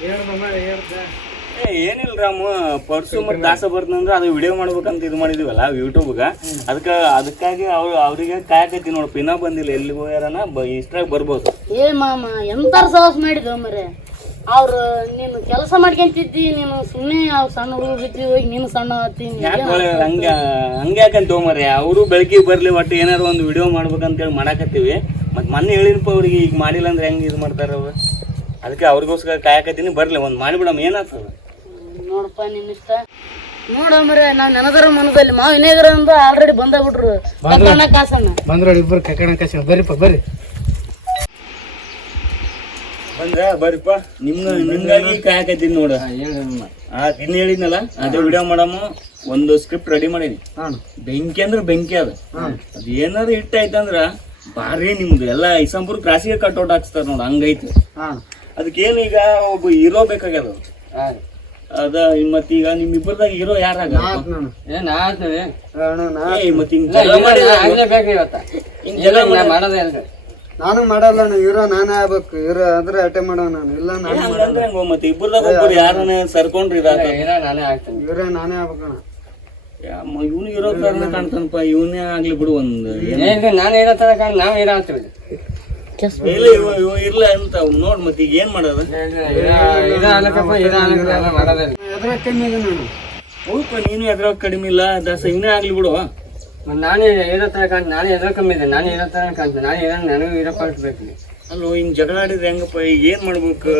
ಏ ಏನಿಲ್ಲ ರಾಮು ಪರ್ಸು ಮತ್ತು ದಾಸ ಬರ್ತಂದ್ರೆ ಅದು ವಿಡಿಯೋ ಮಾಡ್ಬೇಕಂತ ಇದು ಮಾಡಿದೀವಲ್ಲ ಯೂಟ್ಯೂಬ್ಗೆ ಅದಕ್ಕೆ ಅದಕ್ಕಾಗಿ ಅವ್ರು ಅವರಿಗೆ ಕಾಯಕತ್ತಿ ನೋಡಪ್ಪ ಪಿನ ಬಂದಿಲ್ಲ ಎಲ್ಲಿ ಹೋಗ್ಯಾರನ ಬ ಇಷ್ಟ್ರಾಗ ಬರ್ಬೋದು. ಏ ಮಾಮ ಎಂತಾರ ಸಾಹಸ ಮಾಡಿದ್ವ ಮರೆ ಅವ್ರು ನೀನು ಕೆಲಸ ಮಾಡ್ಕೊಂತಿದ್ದಿ ನೀನು ಸುಮ್ಮನೆ ಅವ್ರು ಸಣ್ಣ ಹುಡುಗಿದ್ವಿ ಹೋಗಿ ನೀನು ಸಣ್ಣ ಹತ್ತಿ ಯಾಕೆ ಹಂಗೆ ಹಂಗೆ ಯಾಕಂತ ಮರೆ ಅವರು ಬೆಳಕಿಗೆ ಬರಲಿ ಒಟ್ಟು ಏನಾರು ಒಂದು ವಿಡಿಯೋ ಮಾಡ್ಬೇಕಂತೇಳಿ ಮಾಡಾಕತ್ತೀವಿ. ಮತ್ತು ಮೊನ್ನೆ ಹೇಳಿನಪ್ಪ ಅವ್ರಿಗೆ ಈಗ ಮಾಡಿಲ್ಲ ಅಂದ್ರೆ ಹೆಂಗೆ ಇದು ಮಾಡ್ತಾರೆ ಅವ್ರು? ಅದಕ್ಕೆ ಅವ್ರಿಗೋಸ್ಕರ ಕಾಯಕತ್ತೀನಿ. ಬರಲಿ ಒಂದು ಮಾಡಿಬಿಡಮ್ಮ ಏನಾಗ್ತದೆ? ನೋಡಪ್ಪ ನಿನ್ನ ಇಷ್ಟ. ನೋಡಮ್ರೆ ನಾವ್ ನೆನದರ ಮನದಲ್ಲಿ ಮಾವ್ ಇನ್ನೇದ್ರ ಅಂದ ಆಲ್ರೆಡಿ ಬಂದಾಗ್ಬಿಟ್ರು. ಬಿಡ್ರು ಕಾಸಣ್ಣ ಬಂದ್ರ ಇಬ್ಬರು ಕಕ್ಕಣ ಕಾಸ ಬರ್ರಿಪ್ಪ ಬರ್ರಿ. ಬಂದ್ರ? ಬರ್ರಿಪ್ಪ. ನಿಮ್ಮ ನಿಮ್ಗಾಗಿ ಕಾಯಕತ್ತೀನಿ ನೋಡು. ಆ ತಿನ್ ಹೇಳಿದ್ನಲ್ಲ ಅದೇ ವಿಡಿಯೋ ಮಾಡಮ್ಮ. ಒಂದು ಸ್ಕ್ರಿಪ್ಟ್ ರೆಡಿ ಮಾಡೀನಿ. ಬೆಂಕಿ ಅಂದ್ರೆ ಬೆಂಕಿ ಅದ. ಅದು ಏನಾದ್ರು ಹಿಟ್ಟಾಯ್ತಂದ್ರ ಭಾರಿ ನಿಮ್ದು. ಎಲ್ಲ ಇಸಂಪುರ್ ಕ್ರಾಸಿಗೆ ಕಟ್ಔಟ್ ಹಾಕ್ಸ್ತಾರ ನೋಡು ಹಂಗೈತಿ. ಅದಕ್ಕೇನು ಈಗ ಒಬ್ಬ ಹೀರೋ ಬೇಕಾಗ್ಯದ ಅದ ಮತ್ತೀಗ ನಿಮ್ ಇಬ್ಬರದಾಗ ಹೀರೋ ಯಾರಾಗ ಮತ್ ಹಿಂಗ್ ನಾನು ಮಾಡಲ್ಲ ಅಣ್ಣ ಇರೋ ನಾನೇ ಆಗ್ಬೇಕು. ಇರೋ ಅಂದ್ರೆ ಅಟೆ ಮಾಡೋ ನಾನು. ಇಲ್ಲ ನಾನು ಮತ್ತೆ ಇಬ್ಬರದಾಗ ಒಬ್ಬರು ಯಾರನ್ನ ಸರ್ಕೊಂಡ್ರಿ ಆಗ್ತೀನಿ. ಇರೋ ನಾನೇ ಆಗ್ಬೇಕಣ್ಣ ಇವನು ಇರೋ ತರ ಕಾಣ್ತಾನಪ್ಪ ಇವನೇ ಆಗ್ಲಿ ಬಿಡು ಒಂದು ಇಲ್ಲ ಇವ ಅಂತ ನೋಡ್ ಮತ್ತೆ ಈಗ ಏನ್ ಮಾಡೋದು? ಎದ್ರ ಕಮ್ಮಿ ಇದೆ ನಾನು ಹೌದಪ್ಪ ನೀನು ಎದ್ರ ಕಡಿಮೆ ಇಲ್ಲ ದಾಸ ಇನ್ನೇ ಆಗ್ಲಿ ಬಿಡು. ನಾನೇ ಇರೋ ತರ ಕಾಣ್ತ ನಾನೇ ಎದ್ರ ಕಮ್ಮಿ ಇದೆ ನಾನು ಇರೋ ತರ ಕಾಣ್ತ ನಾನು ಇರೋ ನನಗೂ ಇರೋ ಕಳ್ಸ್ಬೇಕು ಅಲ್ಲೋ ಹಿಂಗೆ ಜಗಳ ಆಡಿದ್ರೆ ಹೆಂಗಪ್ಪ ಈಗ ಏನ್ ಮಾಡ್ಬೇಕು?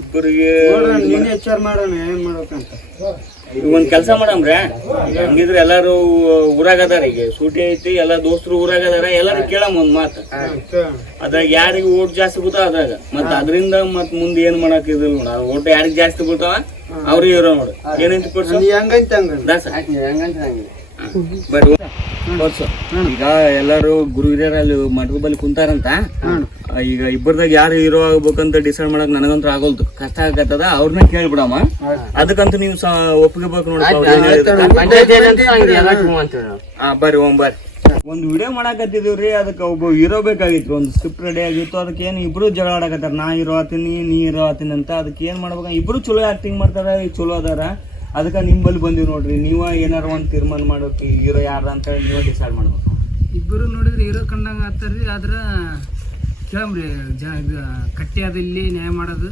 ಇಬ್ಬರಿಗೆ ನೋಡ್ರಿ ನೀನೇ ವಿಚಾರ ಮಾಡೋಣ ಏನ್ ಮಾಡ್ಬೇಕಂತ. ಈಗ ಒಂದ್ ಕೆಲಸ ಮಾಡಮ್ರೆ. ಹಂಗಿದ್ರೆ ಎಲ್ಲಾರು ಊರಾಗ ಅದಾರ ಈಗ. ಸೂಟಿ ಐತಿ ಎಲ್ಲ ದೋಸ್ತರು ಊರಾಗ ಅದಾರ ಎಲ್ಲಾರು ಕೇಳಮ್ ಒಂದ್ ಮಾತು. ಅದ್ರಾಗ ಯಾರಿಗೆ ಓಟ್ ಜಾಸ್ತಿ ಬೀಳ್ತಾವ ಅದ್ರಾಗ. ಮತ್ತ ಅದರಿಂದ ಮತ್ ಮುಂದೆ ಏನ್ ಮಾಡಕ್ ಇದಿಲ್ಲ ನೋಡ. ಓಟ್ ಯಾರಿಗ್ ಜಾಸ್ತಿ ಬೀಳ್ತಾವ ಅವ್ರಿಗೆ ಇರೋ ನೋಡು. ಏನಂತ ಕೊಡ್ಸು? ಹೆಂಗಂತ ಹಂಗ. ದಾಸ ಕೊಡ್ಸು ಈಗ ಎಲ್ಲರೂ ಗುರು ಹಿರಿಯರ ಅಲ್ಲಿ ಮಠದ ಬಲ್ಲಿ ಕುಂತಾರಂತ. ಈಗ ಇಬ್ಬರದಾಗ ಯಾರು ಹೀರೋ ಆಗ್ಬೇಕಂತ ಡಿಸೈಡ್ ಮಾಡಕ್ ನನಗಂತೂ ಆಗೋಲ್ದು. ಕಷ್ಟ ಆಗತ್ತದ ಅವ್ರನ್ನ ಕೇಳ್ಬಿಡಮ್ಮ. ಅದಕ್ಕಂತೂ ನೀವು ಸ- ಒಪ್ಪಿಗೆ ಬೇಕು ನೋಡಿ ಬರ್ರಿ ಓಂ ಬರ್ರಿ. ಒಂದು ವಿಡಿಯೋ ಮಾಡಾಕತ್ತಿದೀವ್ರಿ ಅದಕ್ಕೆ ಒಬ್ಬ ಹೀರೋ ಬೇಕಾಗಿತ್ತು. ಒಂದು ಸ್ಕ್ರಿಪ್ಟ್ ರೆಡಿ ಆಗಿತ್ತು. ಅದಕ್ಕೆ ಏನು ಇಬ್ರು ಜಗಳ ಆಡಕತ್ತಾರ. ನಾ ಹೀರೋ ಆತೀನಿ ನೀ ಹೀರೋ ಆತೀನಿ ಅಂತ. ಅದಕ್ಕೆ ಏನ್ ಮಾಡ್ಬೇಕು? ಇಬ್ರು ಚಲೋ ಆಕ್ಟಿಂಗ್ ಮಾಡ್ತಾರ ಈಗ ಚಲೋ ಅದಾರ. ಅದಕ್ಕೆ ನಿಂಬಲ್ಲಿ ಬಂದಿವಿ ನೋಡ್ರಿ ನೀವ ಏನಾರ ಒಂದು ತೀರ್ಮಾನ ಮಾಡೋಕೆ ಹೀರೋ ಯಾರು ಅಂತ ಹೇಳಿ ನೀವೇ ಡಿಸೈಡ್ ಮಾಡ್ಬೇಕು. ಇಬ್ಬರು ನೋಡಿದ್ರೆ ಹೀರೋ ಕಂಡಂಗೆ ಆಗ್ತಾರ್ರಿ ಆದ್ರೆ ಕೇಳಮ್ರಿ ಜ ಇದು ಕಟ್ಟಿ ಅದ ಇಲ್ಲಿ ನ್ಯಾಯ ಮಾಡೋದು.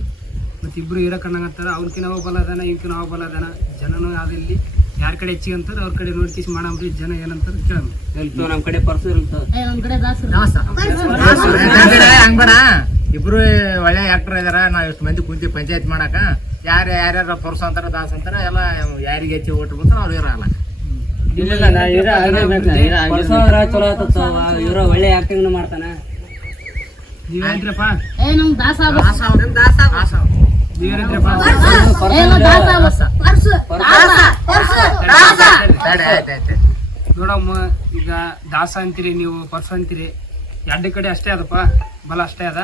ಮತ್ತು ಇಬ್ಬರು ಹೀರೋ ಕಂಡಂಗೆ ಆಗ್ತಾರ ಅವ್ರಕಿನ ನಾವು ಬಲ ಅದಾನ ಇವ್ಕಿನ ಅವ ಬಲ ಅದಾನ ಜನನೂ ಇಲ್ಲಿ ಯಾರ ಕಡೆ ಹೆಚ್ಚಿಗೆ ಅಂತಾರೆ ಅವ್ರ ಕಡೆ ನೋಡ್ಕಿಸಿ ಮಾಡಂಬ್ರಿ ಜನ ಏನಂತಾರೆ ಕೇಳಮ್ರಿ. ಇಲ್ತು ನಮ್ಮ ಕಡೆ ಪರ್ಸು ನಮ್ ಕಡೆ ದಾಸರು. ಹಂಗ್ಬೇಡ ಇಬ್ರು ಒಳ್ಳೆ ಆಕ್ಟರ್ ಇದಾರ. ನಾವು ಇಷ್ಟು ಮಂದಿ ಕುಂತಿ ಪಂಚಾಯತ್ ಮಾಡಾಕ. ಯಾರು ಯಾರ್ಯಾರ ಪುರುಷ ಅಂತಾರ ದಾಸ್ ಅಂತಾರ ಎಲ್ಲ ಯಾರಿಗೆ ಹೆಚ್ಚಿ ಓಟ್ ಬರ್ತಾರ ಅವ್ರು ಇರಲ್ಲ. ಚಲೋ ಇವ್ರ ಒಳ್ಳೆ ಆಕ್ಟಿಂಗ್ ಮಾಡ್ತಾನ. ನೀವೇನ್ರಿಪ್ಪ ದಾಸ ದಾಸ. ನೋಡಮ್ಮ ಈಗ ದಾಸ ಅಂತೀರಿ ನೀವು ಪರ್ಸ ಅಂತೀರಿ. ಎರಡು ಕಡೆ ಅಷ್ಟೇ ಅದಪ್ಪ. ಬಲ ಅಷ್ಟೇ ಅದ.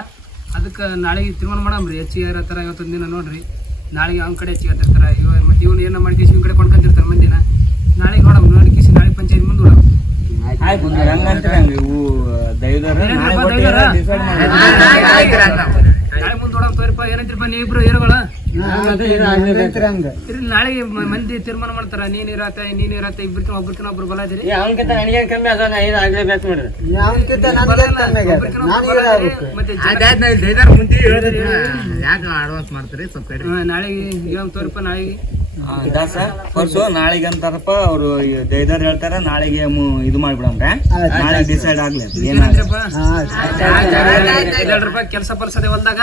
ಅದಕ್ಕೆ ನಾಳೆಗೆ ತೀರ್ಮಾನ ಮಾಡಮ್ರಿ ಹೆಚ್ಚಿಗೆ ಇರತ್ತಾರ ಇವತ್ತೊಂದು ದಿನ ನೋಡ್ರಿ. ನಾಳೆಗೆ ಅವ್ನ ಕಡೆ ಹೆಚ್ಚಿಗೆ ಹತ್ತಿರ್ತಾರ. ಇವ ಮತ್ತೆ ಇವನು ಏನೋ ಮಾಡ್ಕೇಸಿ ಇವ್ನ ಕಡೆ ಕೊಂಡ್ಕೊಂತಿರ್ತಾರೆ ಮಂದಿನ. ನಾಳೆಗೆ ನೋಡಮ್ ನೋಡ್ಕೇಸಿ ನಾಳೆ ಪಂಚಾಯತ್ ಮುಂದೆ ನೋಡಮ್. ನಾಳೆ ಮಾಡಿ ಮುಂದೆ ನೋಡಮ್ ತೋರಿಪ್ಪ. ನೀವು ನೀವಿಬ್ರು ಹೀರೋಗಳ ನಾಳೆಗೆ ಮಂದಿ ತೀರ್ಮಾನ ಮಾಡ್ತಾರ ನೀನ್ ಇರತ್ತ ನೀನ್ ಇರತ್ತ ಇಬ್ಬರಿಕಿನ ಒಬ್ರಿಕಿನ ಒಬ್ರು ಬಲ ಇದೀರಿ ಏ ಅವನಕಿಂತ ನನಗೇನು ಕಮ್ಮಿ ಅದ ನಾ ಹೀರೋ ಆಗಲೇಬೇಕು ನೋಡ್ರಿ ನಾನು ಮುಂದೆ ಯಾಕೆ ಅಡ್ವಾನ್ಸ್ ಮಾಡ್ತೀರಿ ಸ್ವಲ್ಪ ನಾಳೆಗೆ ನಾಳೆಗೆ ದಾಸ ಪರ್ಸು ನಾಳೆಗೆ ಅಂತಾರಪ್ಪ ಅವರು ದೈದಾರ್ ಹೇಳ್ತಾರ ನಾಳೆಗೆ ಮು- ಇದು ಮಾಡ್ಬಿಡಮ್ರೆ ನಾಳೆ ಡಿಸೈಡ್ ಆಗ್ಲಿ ಏನಂದ್ರಪ್ಪ? ಕೆಲಸ ಪರ್ಸದೆ ಹೊಲ್ದಾಗ